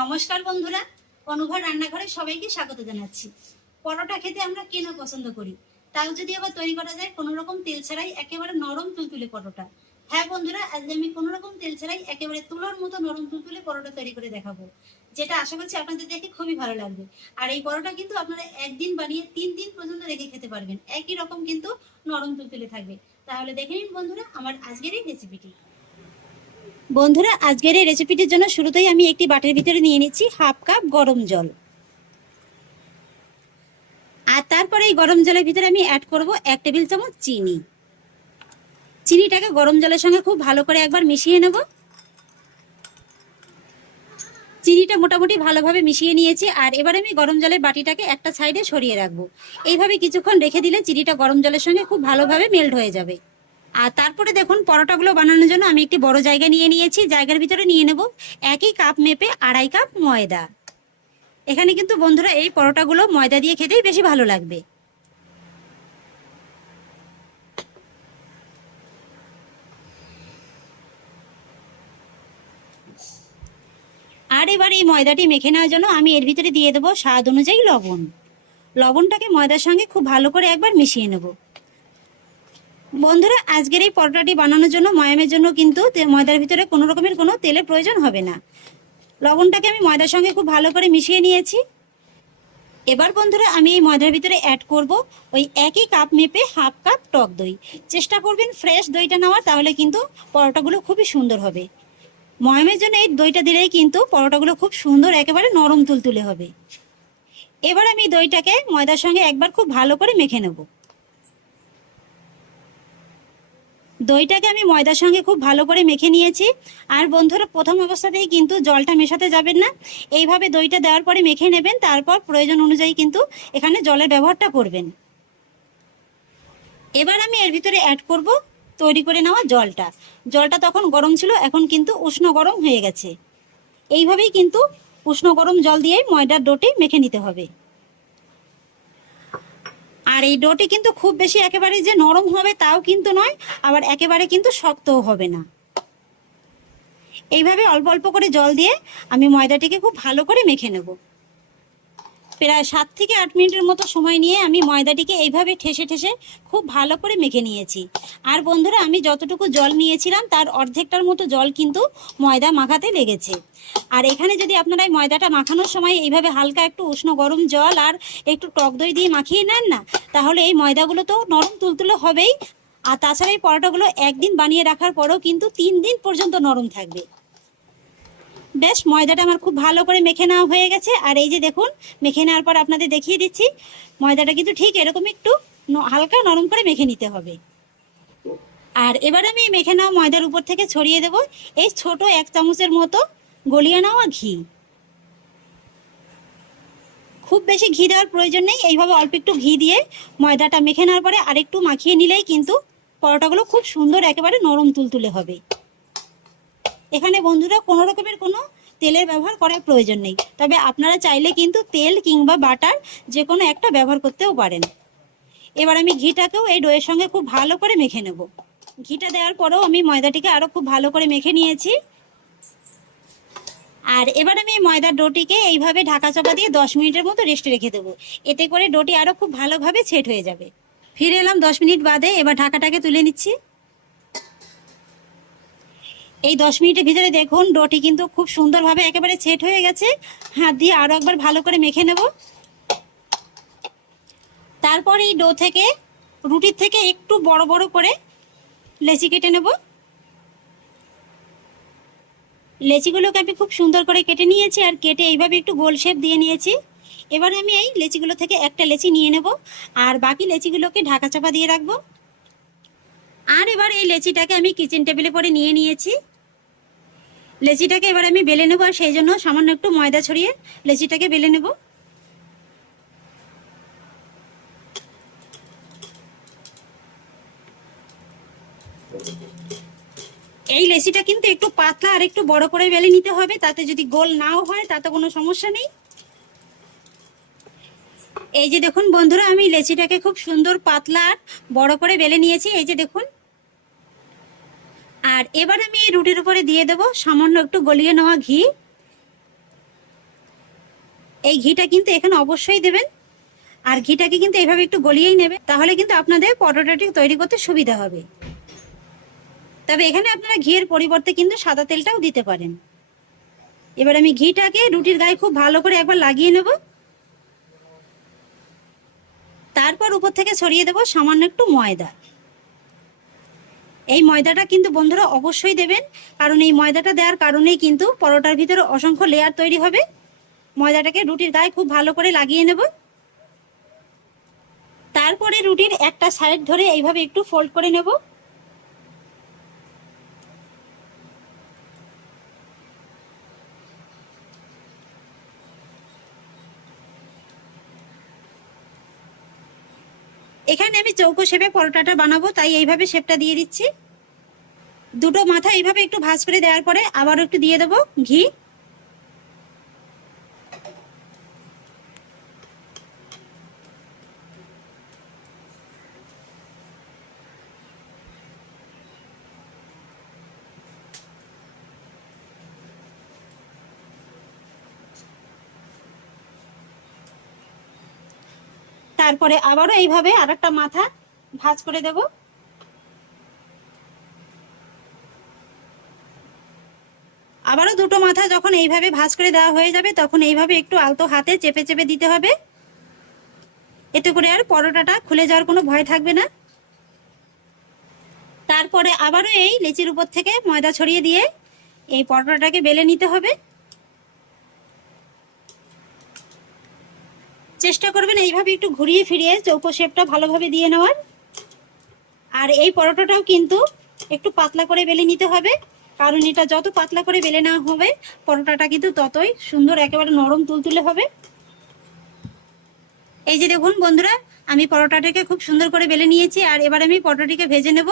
নমস্কার বন্ধুরা অনুভব রান্নাঘরে সবাইকে স্বাগত জানাচ্ছি। পরোটা খেতে আমরা কেন পছন্দ করি? তাও যদি আবার তৈরি করা যায় কোনো রকম তেল ছাড়াই একেবারে নরম তুলতুলে পরোটা। হ্যাঁ বন্ধুরা, আজ আমি কোনো রকম তেল ছাড়াই একেবারে তুলোর মতো নরম তুলতুলে পরোটা তৈরি করে দেখাবো, যেটা আশা করছি আপনাদের দেখে খুবই ভালো লাগবে। আর এই পরোটা কিন্তু আপনারা একদিন বানিয়ে তিন দিন পর্যন্ত রেখে খেতে পারবেন। একই রকম কিন্তু নরম তুলতুলে থাকবে। তাহলে দেখে নিন বন্ধুরা, আমার আজকের এই রেসিপিটি বন্ধুরা, আজকের এই রেসিপিটির জন্য শুরুতেই আমি একটি বাটির ভিতরে নিয়ে নিচ্ছি হাফ কাপ গরম জল। আর তারপরে এই গরম জলের ভিতরে আমি অ্যাড করব এক টেবিল চামচ চিনি। চিনিটাকে গরম জলের সঙ্গে খুব ভালো করে একবার মিশিয়ে নেব। চিনিটা মোটামুটি ভালোভাবে মিশিয়ে নিয়েছি, আর এবার আমি গরম জলের বাটিটাকে একটা সাইডে সরিয়ে রাখব। এইভাবে কিছুক্ষণ রেখে দিলে চিনিটা গরম জলের সঙ্গে খুব ভালোভাবে মেল্ট হয়ে যাবে। আর তারপরে দেখুন পরোটাগুলো বানানোর জন্য আমি একটি বড় জায়গা নিয়ে নিয়েছি। জায়গার ভিতরে নিয়ে নেব একই কাপ মেপে আড়াই কাপ ময়দা। এখানে কিন্তু বন্ধুরা এই পরোটাগুলো ময়দা দিয়ে খেতেই বেশি ভালো লাগবে। আর এবার এই ময়দাটি মেখে নেওয়ার জন্য আমি এর ভিতরে দিয়ে দেবো স্বাদ অনুযায়ী লবণ। লবণটাকে ময়দার সঙ্গে খুব ভালো করে একবার মিশিয়ে নেব। বন্ধুরা, আজকের এই পরোটাটি বানানোর জন্য ময়ামের জন্য কিন্তু ময়দার ভিতরে কোনো রকমের কোনো তেলের প্রয়োজন হবে না। লবণটাকে আমি ময়দার সঙ্গে খুব ভালো করে মিশিয়ে নিয়েছি। এবার বন্ধুরা, আমি এই ময়দার ভিতরে অ্যাড করব ওই একই কাপ মেপে হাফ কাপ টক দই। চেষ্টা করবেন ফ্রেশ দইটা নেওয়ার, তাহলে কিন্তু পরোটাগুলো খুবই সুন্দর হবে। ময়ামের জন্য এই দইটা দিলেই কিন্তু পরোটাগুলো খুব সুন্দর, একেবারে নরম তুলতুলে হবে। এবার আমি দইটাকে ময়দার সঙ্গে একবার খুব ভালো করে মেখে নেব। দইটাকে আমি ময়দার সঙ্গে খুব ভালো করে মেখে নিয়েছি। আর বন্ধুরা, প্রথম অবস্থাতেই কিন্তু জলটা মেশাতে যাবেন না। এইভাবে দইটা দেওয়ার পরে মেখে নেবেন, তারপর প্রয়োজন অনুযায়ী কিন্তু এখানে জলের ব্যবহারটা করবেন। এবার আমি এর ভিতরে অ্যাড করব তৈরি করে নেওয়া জলটা। জলটা তখন গরম ছিল, এখন কিন্তু উষ্ণ গরম হয়ে গেছে। এইভাবেই কিন্তু উষ্ণ গরম জল দিয়েই ময়দার ডোটে মেখে নিতে হবে। আর এই ডোটি কিন্তু খুব বেশি একেবারে যে নরম হবে তাও কিন্তু নয়, আবার একেবারে কিন্তু শক্তও হবে না। এইভাবে অল্প অল্প করে জল দিয়ে আমি ময়দাটিকে খুব ভালো করে মেখে নেব। প্রায় সাত থেকে আট মিনিটের মতো সময় নিয়ে আমি ময়দাটিকে এইভাবে ঠেসে ঠেসে খুব ভালো করে মেখে নিয়েছি। আর বন্ধুরা, আমি যতটুকু জল নিয়েছিলাম, তার অর্ধেকটার মতো জল কিন্তু ময়দা মাখাতে লেগেছে। আর এখানে যদি আপনারা এই ময়দাটা মাখানোর সময় এইভাবে হালকা একটু উষ্ণ গরম জল আর একটু টক দই দিয়ে মাখিয়ে নেন না, তাহলে এই ময়দাগুলো তো নরম তুলতুলে হবেই। আর তাছাড়া এই পরোটাগুলো একদিন বানিয়ে রাখার পরেও কিন্তু তিন দিন পর্যন্ত নরম থাকবে। বেশ, ময়দাটা আমার খুব ভালো করে মেখে নেওয়া হয়ে গেছে। আর এই যে দেখুন, মেখে নেওয়ার পর আপনাদের দেখিয়ে দিচ্ছি, ময়দাটা কিন্তু ঠিক এরকম একটু হালকা নরম করে মেখে নিতে হবে। আর এবার আমি মেখে নেওয়া ময়দার উপর থেকে ছড়িয়ে দেব, এই ছোট এক চামচের মতো গলিয়ে নেওয়া ঘি। খুব বেশি ঘি দেওয়ার প্রয়োজন নেই, এইভাবে অল্প একটু ঘি দিয়ে ময়দাটা মেখে নেওয়ার পরে আরেকটু মাখিয়ে নিলেই কিন্তু পরোটাগুলো খুব সুন্দর একেবারে নরম তুলতুলে হবে। এখানে বন্ধুরা কোনো রকমের কোনো তেলের ব্যবহার করার প্রয়োজন নেই। তবে আপনারা চাইলে কিন্তু তেল কিংবা বাটার যে কোনো একটা ব্যবহার করতেও পারেন। এবার আমি ঘিটাকেও এই ডোয়ের সঙ্গে খুব ভালো করে মেখে নেব। ঘিটা দেওয়ার পরেও আমি ময়দাটিকে আরও খুব ভালো করে মেখে নিয়েছি। আর এবার আমি ময়দার ডোটিকে এইভাবে ঢাকা চাপা দিয়ে দশ মিনিটের মতো রেস্টে রেখে দেবো। এতে করে ডোটি আরও খুব ভালোভাবে সেট হয়ে যাবে। ফিরে এলাম দশ মিনিট বাদে। এবার ঢাকাটাকে তুলে নিচ্ছি। এই দশ মিনিটের ভিতরে দেখুন, ডোটি কিন্তু খুব সুন্দরভাবে একেবারে সেট হয়ে গেছে। হাত দিয়ে আরও একবার ভালো করে মেখে নেব। তারপর এই ডো থেকে, রুটির থেকে একটু বড় বড় করে লেচি কেটে নেব। লেচিগুলোকে আমি খুব সুন্দর করে কেটে নিয়েছি আর কেটে এইভাবে একটু গোল শেপ দিয়ে নিয়েছি। এবার আমি এই লেচিগুলো থেকে একটা লেচি নিয়ে নেব আর বাকি লেচিগুলোকে ঢাকা চাপা দিয়ে রাখব। আর এবার এই লেচিটাকে আমি কিচেন টেবিলে পরে নিয়ে নিয়েছি। লেচিটাকে এবার আমি বেলে নেব আর সেই জন্য সামান্য একটু ময়দা ছড়িয়ে লেচিটাকে বেলে নেব। এই লেচিটা কিন্তু একটু পাতলা আর একটু বড় করে বেলে নিতে হবে, তাতে যদি গোল নাও হয় তাতে কোনো সমস্যা নেই। এই যে দেখুন বন্ধুরা, আমি লেচিটাকে খুব সুন্দর পাতলা আর বড় করে বেলে নিয়েছি। এই যে দেখুন আর এবার আমি এই রুটির উপরে দিয়ে দেবো সামান্য একটু গলিয়ে নেওয়া ঘি। এই ঘিটা কিন্তু এখানে অবশ্যই দেবেন। আর ঘিটাকে কিন্তু এইভাবে একটু গলিয়েই নেবে তাহলে কিন্তু আপনাদের পরোটাটি তৈরি করতে সুবিধা হবে। তবে এখানে আপনারা ঘিয়ের পরিবর্তে কিন্তু সাদা তেলটাও দিতে পারেন। এবার আমি ঘিটাকে রুটির গায়ে খুব ভালো করে একবার লাগিয়ে নেব। তারপর উপর থেকে ছড়িয়ে দেব সামান্য একটু ময়দা। এই ময়দাটা কিন্তু বন্ধুরা অবশ্যই দেবেন, কারণ এই ময়দাটা দেওয়ার কারণেই কিন্তু পরোটার ভিতরে অসংখ্য লেয়ার তৈরি হবে। ময়দাটাকে রুটির গায়ে খুব ভালো করে লাগিয়ে নেব। তারপরে রুটির একটা সাইড ধরে এইভাবে একটু ফোল্ড করে নেব। এখানে আমি চৌকো শেপে পরোটাটা বানাবো, তাই এইভাবে শেপটা দিয়ে দিচ্ছি। দুটো মাথা এইভাবে একটু ভাজ করে দেওয়ার পরে আবারও একটু দিয়ে দেবো ঘি। তারপরে আবারও এইভাবে আরেকটা মাথা ভাঁজ করে দেব। আবারও দুটো মাথা যখন এইভাবে ভাঁজ করে দেওয়া হয়ে যাবে, তখন এইভাবে একটু আলতো হাতে চেপে চেপে দিতে হবে। এতে করে আর পরোটাটা খুলে যাওয়ার কোনো ভয় থাকবে না। তারপরে আবারও এই লেচির উপর থেকে ময়দা ছড়িয়ে দিয়ে এই পরোটাটাকে বেলে নিতে হবে। চেষ্টা করবেন এইভাবে একটু ঘুরিয়ে ফিরিয়ে চৌকো শেপটা ভালোভাবে দিয়ে নেওয়ার। আর এই পরোটাটাও কিন্তু একটু পাতলা করে বেলে নিতে হবে, কারণ এটা যত পাতলা করে বেলে নেওয়া হবে, পরোটাটা কিন্তু ততই সুন্দর, একেবারে নরম তুলতুলে হবে। এই যে দেখুন বন্ধুরা, আমি পরোটাটাকে খুব সুন্দর করে বেলে নিয়েছি, আর এবার আমি পরোটাটিকে ভেজে নেব।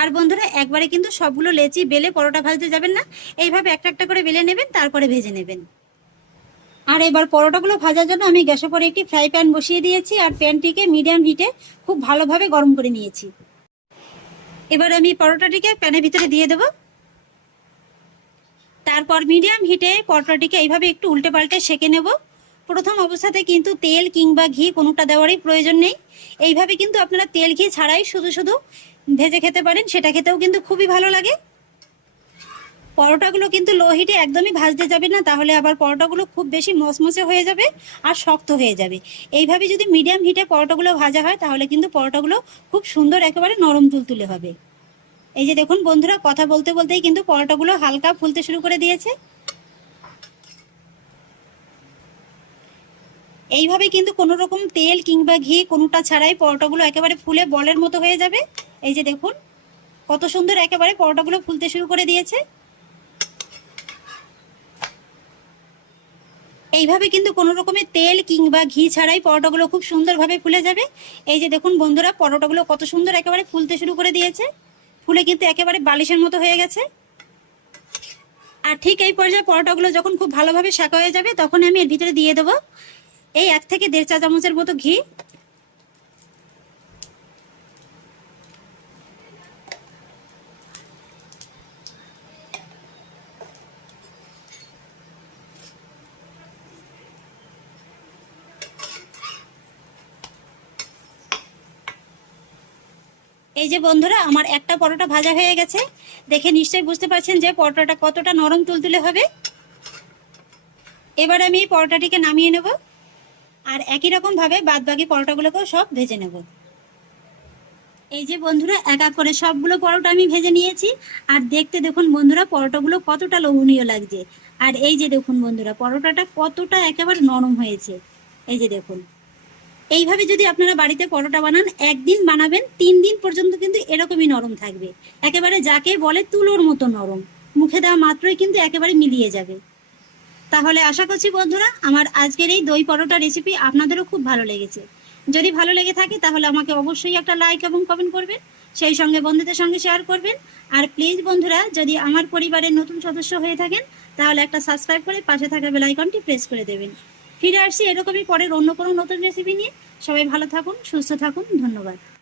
আর বন্ধুরা, একবারে কিন্তু সবগুলো লেচি বেলে পরোটা ভাজতে যাবেন না, এইভাবে একটা একটা করে বেলে নেবেন, তারপরে ভেজে নেবেন। আর এবার পরোটাগুলো ভাজার জন্য আমি গ্যাসের পরে একটি ফ্রাই প্যান বসিয়ে দিয়েছি আর প্যানটিকে মিডিয়াম হিটে খুব ভালোভাবে গরম করে নিয়েছি। এবার আমি পরোটাটিকে প্যানের ভিতরে দিয়ে দেব। তারপর মিডিয়াম হিটে পরোটাটিকে এইভাবে একটু উল্টে পাল্টে সেকে নেব। প্রথম অবস্থাতে কিন্তু তেল কিংবা ঘি কোনোটা দেওয়ারই প্রয়োজন নেই। এইভাবে কিন্তু আপনারা তেল ঘি ছাড়াই শুধু শুধু ভেজে খেতে পারেন, সেটা খেতেও কিন্তু খুবই ভালো লাগে। পরোটাগুলো কিন্তু লো হিটে একদমই ভাজতে যাবে না, তাহলে আবার পরোটাগুলো খুব বেশি মসমসে হয়ে যাবে আর শক্ত হয়ে যাবে। এইভাবে যদি মিডিয়াম হিটে পরোটাগুলো ভাজা হয়, তাহলে কিন্তু পরোটাগুলো খুব সুন্দর একেবারে নরম তুলতুলে হবে। এই যে দেখুন বন্ধুরা, কথা বলতে বলতেই কিন্তু পরোটাগুলো হালকা ফুলতে শুরু করে দিয়েছে। এইভাবে কিন্তু কোনো রকম তেল কিংবা ঘি কোনোটা ছাড়াই পরোটাগুলো একেবারে ফুলে বলের মতো হয়ে যাবে। এই যে দেখুন, কত সুন্দর একেবারে পরোটাগুলো ফুলতে শুরু করে দিয়েছে। এইভাবে কিন্তু কোনো রকমের তেল কিংবা ঘি ছাড়াই পরোটাগুলো খুব সুন্দরভাবে ফুলে যাবে। এই যে দেখুন বন্ধুরা, পরোটাগুলো কত সুন্দর একেবারে ফুলতে শুরু করে দিয়েছে। ফুলে কিন্তু একেবারে বালিশের মতো হয়ে গেছে। আর ঠিক এই পর্যায়ে পরোটাগুলো যখন খুব ভালোভাবে শাঁকা হয়ে যাবে, তখন আমি এর ভিতরে দিয়ে দেবো। এই এক থেকে দেড় চা চামচের মতো ঘি। এই যে বন্ধুরা, আমার একটা পরোটা ভাজা হয়ে গেছে। দেখে নিশ্চয়ই বুঝতে পারছেন যে পরোটাটা কতটা নরম তুলতুলে হবে। এবার আমি এই পরোটাটিকে নামিয়ে নেব আর একই রকম ভাবে বাদ বাকি পরোটাগুলোকেও সব ভেজে নেব। এই যে বন্ধুরা, এক এক করে সবগুলো পরোটা আমি ভেজে নিয়েছি। আর দেখতে দেখুন বন্ধুরা, পরোটাগুলো কতটা লোভনীয় লাগছে। আর এই যে দেখুন বন্ধুরা, পরোটাটা কতটা একেবারে নরম হয়েছে। এই যে দেখুন। এইভাবে যদি আপনারা বাড়িতে পরোটা বানান, একদিন বানাবেন, তিন দিন পর্যন্ত কিন্তু এরকমই নরম থাকবে। একেবারে যাকে বলে তুলোর মতো নরম। মুখে দেওয়া মাত্রই কিন্তু একেবারে মিলিয়ে যাবে। তাহলে আশা করছি বন্ধুরা, আমার আজকের এই দই পরোটা রেসিপি আপনাদেরও খুব ভালো লেগেছে। যদি ভালো লেগে থাকে, তাহলে আমাকে অবশ্যই একটা লাইক এবং কমেন্ট করবেন। সেই সঙ্গে বন্ধুদের সঙ্গে শেয়ার করবেন। আর প্লিজ বন্ধুরা, যদি আমার পরিবারের নতুন সদস্য হয়ে থাকেন, তাহলে একটা সাবস্ক্রাইব করে পাশে থাকা বেল আইকনটি প্রেস করে দেবেন। ফিরে আসছি। এরকমই পরের অন্য কোনো নতুন রেসিপি নিয়ে। সবাই ভালো থাকুন, সুস্থ থাকুন। ধন্যবাদ।